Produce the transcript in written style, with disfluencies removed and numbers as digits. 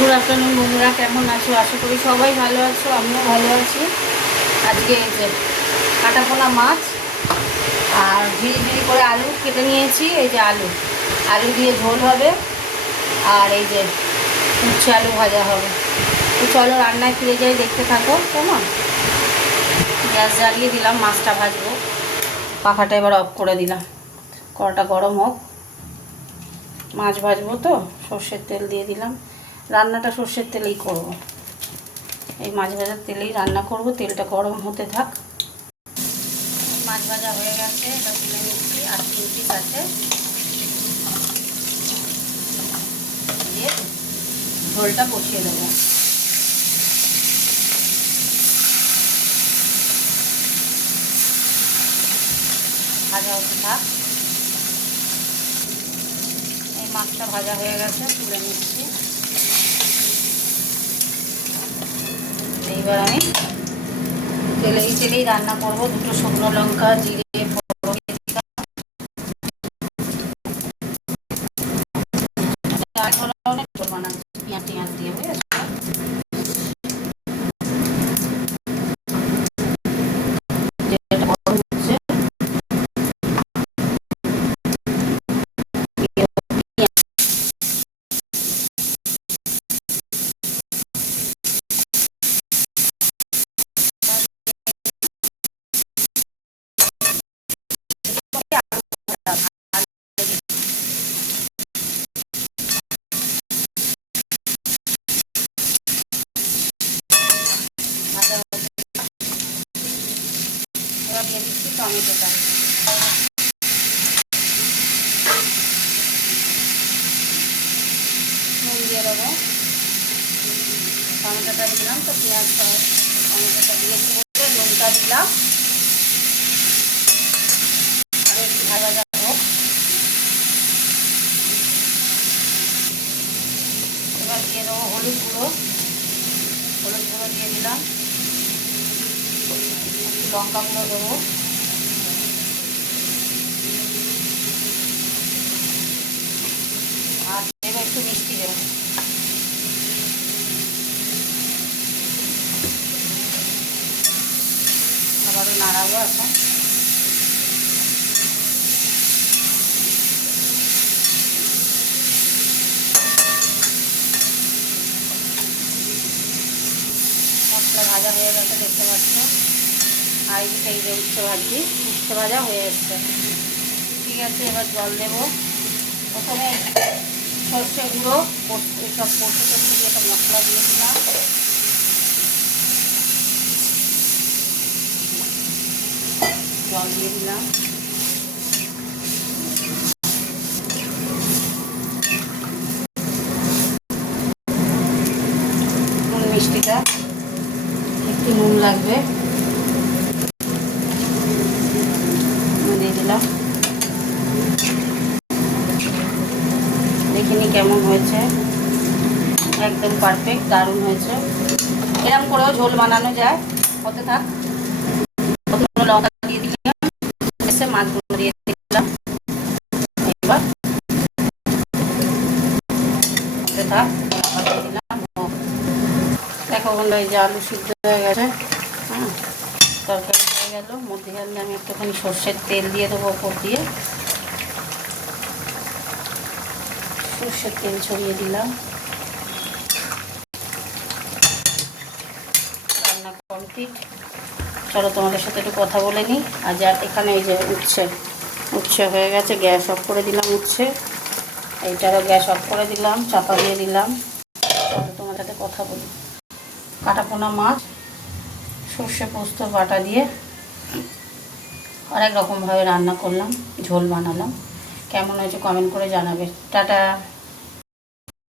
Good afternoon বন্ধুরা, কেমন আছো? আশা করি সবাই ভালো আছো, আমিও ভালো আছি। আজকে এই যে কাটাপোনা মাছ আর ঝিরি করে আলু কেটে নিয়েছি। এই যে আলু দিয়ে ঝোল হবে, আর এই যে উচ্ছে আলু ভাজা হবে। তো চলো রান্নায় ফিরে যাই, দেখতে থাকো। কেমন? গ্যাস জ্বালিয়ে দিলাম, মাছটা ভাজবো। পাখাটা এবার অফ করে দিলাম, কড়াটা গরম হোক। মাছ ভাজবো তো সর্ষের তেল দিয়ে দিলাম। রান্নাটা সর্ষের তেলেই করব, এই মাছ ভাজার তেলেই রান্না করব। তেলটা গরম হতে থাক। মাছ ভাজা হয়ে গেছে, এটা তুলে নিচ্ছি। আর 3 পিস আছে, দিয়ে ঝোলটা বসিয়ে দেবো। ভাজা হতে থাক। এই মাছটা ভাজা হয়ে গেছে, তুলে নিচ্ছি। এইবার আমি তেলেই রান্না করব। 2টো শুকনো লঙ্কা, জিরে, পেঁয়াজ দিয়ে এবার দিয়ে দিচ্ছি টমেটোটা। নুন দিয়ে দেবো। টমেটোটা দিলাম তো, পেঁয়াজ টমেটোটা দিয়েছি বলে নুনটা দিলাম। আর একটু ভাজা হোক। এবার দিয়ে দেবো হলুদ গুঁড়ো দিয়ে দিলাম। একটু লঙ্কা গুঁড়ো দেবো। আর দেবো একটু মিষ্টি দেবো। আবারও নাড়াবো এখন। মশলা ভাজা হয়ে গেছে, দেখতে পাচ্ছ। আর এই যে উচ্ছে ভাজা হয়ে এসছে। ঠিক আছে, এবার জল দেবো। প্রথমে সর্ষে গুঁড়ো, এইসব পোস্ত দিয়ে একটা মশলা দিয়ে দিলাম। জল দিয়ে দিলাম। নুন মিষ্টিটা একটু নুন লাগবে, দিয়ে দিলাম। দেখিনি কেমন হয়েছে, একদম পারফেক্ট, দারুণ হয়েছে। এরকম করেও ঝোল বানানো যায়। হতে থাক। লঙ্কা দিয়ে দিলাম, এসে মাছগুলো দিয়ে দিলাম। এবার হতে থাক, দিয়ে দিলাম। দেখো বন্ধু, এই যে আলু সিদ্ধ হয়ে গেছে। হ্যাঁ, তরকারি হয়ে গেল। মধ্যখানে আমি একটুখানি সর্ষের তেল দিয়ে দেবো, ওপর দিয়ে সর্ষের তেল ছড়িয়ে দিলাম। রান্না কমপ্লিট। চলো তোমাদের সাথে একটু কথা বলে নিই। আর যা এখানে এই যে উচ্ছে হয়ে গেছে, গ্যাস অফ করে দিলাম। এইটারও গ্যাস অফ করে দিলাম, চাপা দিয়ে দিলাম। চলো তোমার সাথে কথা বলি। কাটাপোনা মাছ সর্ষে পোস্ত বাটা দিয়ে আরেক রকমভাবে রান্না করলাম, ঝোল বানালাম। কেমন হয়েছে কমেন্ট করে জানাবে। টাটা।